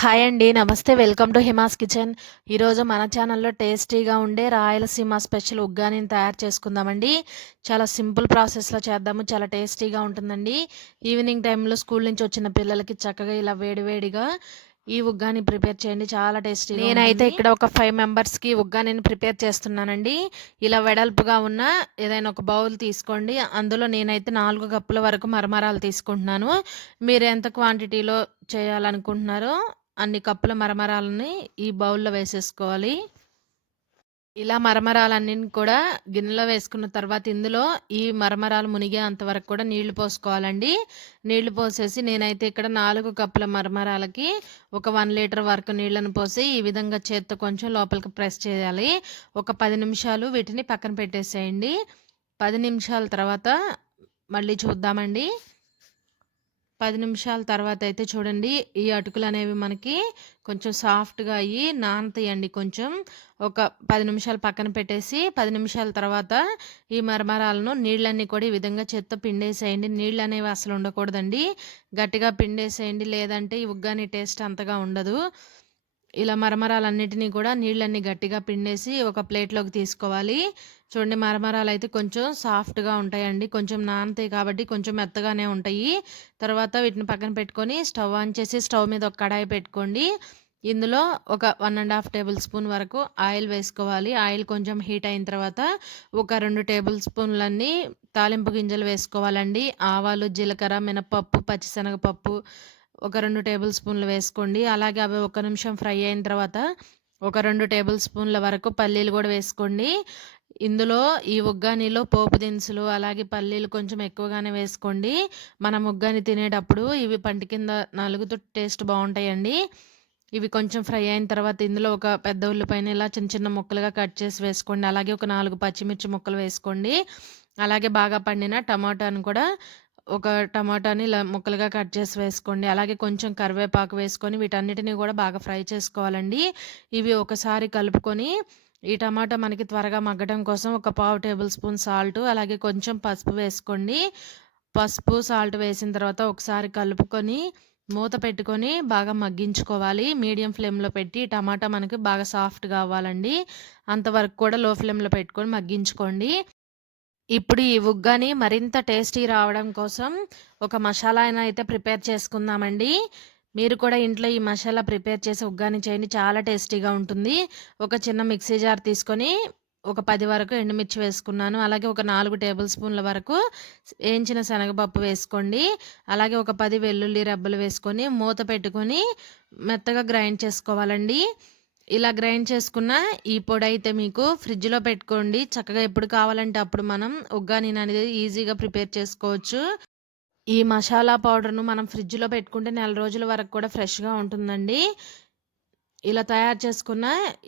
Hi అండి నమస్తే. Welcome to Hima's kitchen. ఈరోజు మన ఛానల్లో టేస్టీగా ఉండే రాయలసీమ స్పెషల్ ఉగ్గానిని తయారు చేసుకుందామండి. చాలా సింపుల్ ప్రాసెస్లో చేద్దాము చాలా టేస్టీగా ఉంటుందండి. ఈవినింగ్ టైంలో స్కూల్ నుంచి వచ్చిన పిల్లలకి చక్కగా ఇలా వేడివేడిగా ఈ ఉగ్గాని ప్రిపేర్ చేయండి చాలా టేస్టీ నేనైతే ఇక్కడ ఒక ఫైవ్ మెంబర్స్కి ఉగ్గానిని ప్రిపేర్ చేస్తున్నానండి. ఇలా వెడల్పుగా ఉన్న ఏదైనా ఒక బౌల్ తీసుకోండి. అందులో నేనైతే నాలుగు కప్పుల వరకు మరమరాలు తీసుకుంటున్నాను. మీరు ఎంత క్వాంటిటీలో చేయాలనుకుంటున్నారో అన్ని కప్పుల మరమరాలని ఈ బౌల్లో వేసేసుకోవాలి. ఇలా మరమరాలన్నీ కూడా గిన్నెలో వేసుకున్న తర్వాత ఇందులో ఈ మరమరాలు మునిగే అంతవరకు కూడా నీళ్ళు పోసుకోవాలండి. నీళ్ళు పోసేసి నేనైతే ఇక్కడ నాలుగు కప్పుల మరమరాలకి ఒక వన్ లీటర్ వరకు నీళ్ళను పోసి ఈ విధంగా చేత్తో కొంచెం లోపలికి ప్రెస్ చేయాలి. ఒక పది నిమిషాలు వీటిని పక్కన పెట్టేసేయండి. పది నిమిషాల తర్వాత మళ్ళీ చూద్దామండి. పది నిమిషాల తర్వాత అయితే చూడండి ఈ అటుకులు అనేవి మనకి కొంచెం సాఫ్ట్గా అయ్యి నానతాయండి కొంచెం. ఒక పది నిమిషాలు పక్కన పెట్టేసి పది నిమిషాల తర్వాత ఈ మరమరాలను నీళ్ళన్నీ కూడా ఈ విధంగా చెత్త పిండేసేయండి. నీళ్ళు అనేవి అసలు ఉండకూడదండి. గట్టిగా పిండేసేయండి లేదంటే ఈ ఉగ్గాని టేస్ట్ అంతగా ఉండదు. ఇలా మరమరాలన్నిటినీ కూడా నీళ్ళన్నీ గట్టిగా పిండేసి ఒక ప్లేట్లోకి తీసుకోవాలి. చూడండి మరమరాలు అయితే కొంచెం సాఫ్ట్గా ఉంటాయండి. కొంచెం నానతాయి కాబట్టి కొంచెం మెత్తగానే ఉంటాయి. తర్వాత వీటిని పక్కన పెట్టుకొని స్టవ్ ఆన్ చేసి స్టవ్ మీద ఒక కడాయి పెట్టుకోండి. ఇందులో ఒక one and half tablespoon వరకు ఆయిల్ వేసుకోవాలి. ఆయిల్ కొంచెం హీట్ అయిన తర్వాత ఒక రెండు టేబుల్ స్పూన్లన్నీ తాలింపు గింజలు వేసుకోవాలండి. ఆవాలు జీలకర్ర మినపప్పు పచ్చిశనగపప్పు ఒక రెండు టేబుల్ స్పూన్లు వేసుకోండి. అలాగే అవి ఒక నిమిషం ఫ్రై అయిన తర్వాత ఒక రెండు టేబుల్ స్పూన్ల వరకు పల్లీలు కూడా వేసుకోండి. ఇందులో ఈ ఉగ్గానిలో పోపు దినుసులు అలాగే పల్లీలు కొంచెం ఎక్కువగానే వేసుకోండి. మనం ఉగ్గాని తినేటప్పుడు ఇవి పంటి కింద నలుగుతూ టేస్ట్ బాగుంటాయండి. ఇవి కొంచెం ఫ్రై అయిన తర్వాత ఇందులో ఒక పెద్ద ఉల్లిపాయని ఇలా చిన్న చిన్న ముక్కలుగా కట్ చేసి వేసుకోండి. అలాగే ఒక నాలుగు పచ్చిమిర్చి ముక్కలు వేసుకోండి. అలాగే బాగా పండిన టమాటాను కూడా ఒక టమాటాని ఇలా ముక్కలుగా కట్ చేసి వేసుకోండి. అలాగే కొంచెం కరివేపాకు వేసుకొని వీటన్నిటిని కూడా బాగా ఫ్రై చేసుకోవాలండి. ఇవి ఒకసారి కలుపుకొని ఈ టమాటా మనకి త్వరగా మగ్గడం కోసం ఒక పావు టేబుల్ స్పూన్ సాల్ట్ అలాగే కొంచెం పసుపు వేసుకోండి. పసుపు సాల్ట్ వేసిన తర్వాత ఒకసారి కలుపుకొని మూత పెట్టుకొని బాగా మగ్గించుకోవాలి. మీడియం ఫ్లేమ్లో పెట్టి టమాటా మనకి బాగా సాఫ్ట్గా అవ్వాలండి. అంతవరకు కూడా లో ఫ్లేమ్లో పెట్టుకొని మగ్గించుకోండి. ఇప్పుడు ఈ ఉగ్గని మరింత టేస్టీ రావడం కోసం ఒక మసాలా అయినా అయితే ప్రిపేర్ చేసుకుందామండి. మీరు కూడా ఇంట్లో ఈ మసాలా ప్రిపేర్ చేసి ఉగ్గాని చేయండి. చాలా టేస్టీగా ఉంటుంది. ఒక చిన్న మిక్సీ జార్ తీసుకొని ఒక పది వరకు ఎండుమిర్చి వేసుకున్నాను. అలాగే ఒక నాలుగు టేబుల్ స్పూన్ల వరకు వేయించిన శనగపప్పు వేసుకోండి. అలాగే ఒక పది వెల్లుల్లి రెబ్బలు వేసుకొని మూత పెట్టుకొని మెత్తగా గ్రైండ్ చేసుకోవాలండి. ఇలా గ్రైండ్ చేసుకున్న ఈ పొడి అయితే మీకు ఫ్రిడ్జ్లో పెట్టుకోండి. చక్కగా ఎప్పుడు కావాలంటే అప్పుడు మనం ఉగ్గాని అనేది ఈజీగా ప్రిపేర్ చేసుకోవచ్చు. ఈ మసాలా పౌడర్ను మనం ఫ్రిడ్జ్లో పెట్టుకుంటే నెల రోజుల వరకు కూడా ఫ్రెష్గా ఉంటుందండి. ఇలా తయారు చేసుకున్న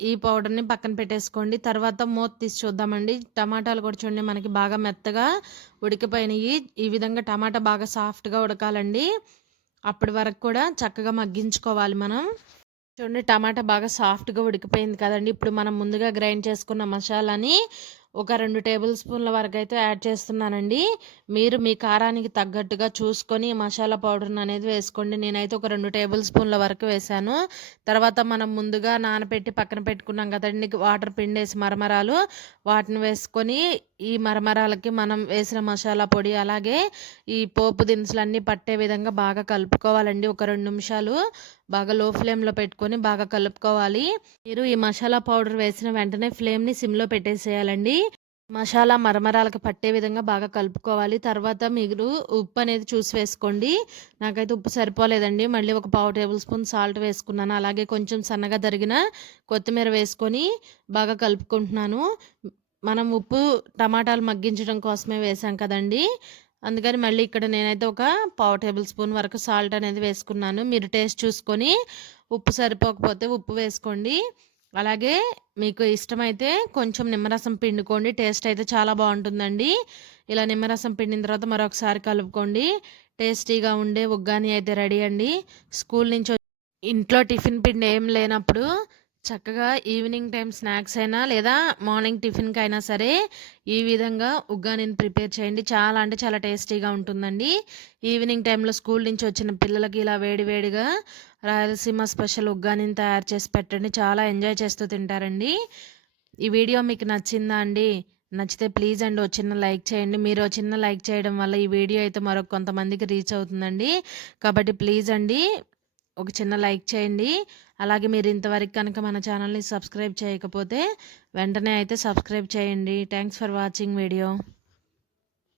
ఈ పౌడర్ని పక్కన పెట్టేసుకోండి. తర్వాత మూత తీసి చూద్దామండి. టమాటాలు కూడా చూడండి మనకి బాగా మెత్తగా ఉడికిపోయినాయి. ఈ విధంగా టమాటా బాగా సాఫ్ట్గా ఉడకాలండి. అప్పటి వరకు కూడా చక్కగా మగ్గించుకోవాలి మనం. చూడండి టమాటా బాగా సాఫ్ట్గా ఉడికిపోయింది కదండి. ఇప్పుడు మనం ముందుగా గ్రైండ్ చేసుకున్న మసాలాని ఒక రెండు టేబుల్ స్పూన్ల వరకు అయితే యాడ్ చేస్తున్నానండి. మీరు మీ కారానికి తగ్గట్టుగా చూసుకొని మసాలా పౌడర్ని అనేది వేసుకోండి. నేనైతే ఒక రెండు టేబుల్ స్పూన్ల వరకు వేసాను తర్వాత మనం ముందుగా నానబెట్టి పక్కన పెట్టుకున్నాం కదండి వాటర్ పిండేసి మరమరాలు. వాటిని వేసుకొని ఈ మరమరాలకి మనం వేసిన మసాలా పొడి అలాగే ఈ పోపు దినుసులన్నీ పట్టే విధంగా బాగా కలుపుకోవాలండి ఒక రెండు నిమిషాలు. బాగా లో ఫ్లేమ్లో పెట్టుకొని బాగా కలుపుకోవాలి. మీరు ఈ మసాలా పౌడర్ వేసిన వెంటనే ఫ్లేమ్ని సిమ్లో పెట్టేసేయాలండి. మసాలా మరమరాలకు పట్టే విధంగా బాగా కలుపుకోవాలి. తర్వాత మీరు ఉప్పు అనేది చూసి వేసుకోండి. నాకైతే ఉప్పు సరిపోలేదండి. మళ్ళీ ఒక పావు టేబుల్ స్పూన్ సాల్ట్ వేసుకున్నాను. అలాగే కొంచెం సన్నగా తరిగిన కొత్తిమీర వేసుకొని బాగా కలుపుకుంటున్నాను. మనం ఉప్పు టమాటాలు మగ్గించడం కోసమే వేసాం కదండి. అందుకని మళ్ళీ ఇక్కడ నేనైతే ఒక పావు టేబుల్ స్పూన్ వరకు సాల్ట్ అనేది వేసుకున్నాను. మీరు టేస్ట్ చూసుకొని ఉప్పు సరిపోకపోతే ఉప్పు వేసుకోండి. అలాగే మీకు ఇష్టమైతే కొంచెం నిమ్మరసం పిండుకోండి. టేస్ట్ అయితే చాలా బాగుంటుందండి. ఇలా నిమ్మరసం పిండిన తర్వాత మరొకసారి కలుపుకోండి. టేస్టీగా ఉండే ఉగ్గాని అయితే రెడీ అండి. స్కూల్ నుంచి ఇంట్లో టిఫిన్ పిండి ఏం లేనప్పుడు చక్కగా ఈవినింగ్ టైం స్నాక్స్ అయినా లేదా మార్నింగ్ టిఫిన్కి అయినా సరే ఈ విధంగా ఉగ్గానిని ప్రిపేర్ చేయండి. చాలా అంటే చాలా టేస్టీగా ఉంటుందండి. ఈవినింగ్ టైంలో స్కూల్ నుంచి వచ్చిన పిల్లలకి ఇలా వేడివేడిగా రాయలసీమ స్పెషల్ ఉగ్గానిని తయారు చేసి పెట్టండి. చాలా ఎంజాయ్ చేస్తూ తింటారండి. ఈ వీడియో మీకు నచ్చిందా అండి? నచ్చితే ప్లీజ్ అండి ఓ చిన్న లైక్ చేయండి. మీరు చిన్న లైక్ చేయడం వల్ల ఈ వీడియో అయితే మరొక కొంతమందికి రీచ్ అవుతుందండి. కాబట్టి ప్లీజ్ అండి ఒక చిన్న లైక్ చేయండి. అలాగే మీరు ఇంతవరకు కనుక మన ఛానల్ని సబ్స్క్రైబ్ చేయకపోతే వెంటనే అయితే సబ్స్క్రైబ్ చేయండి. Thanks for watching video.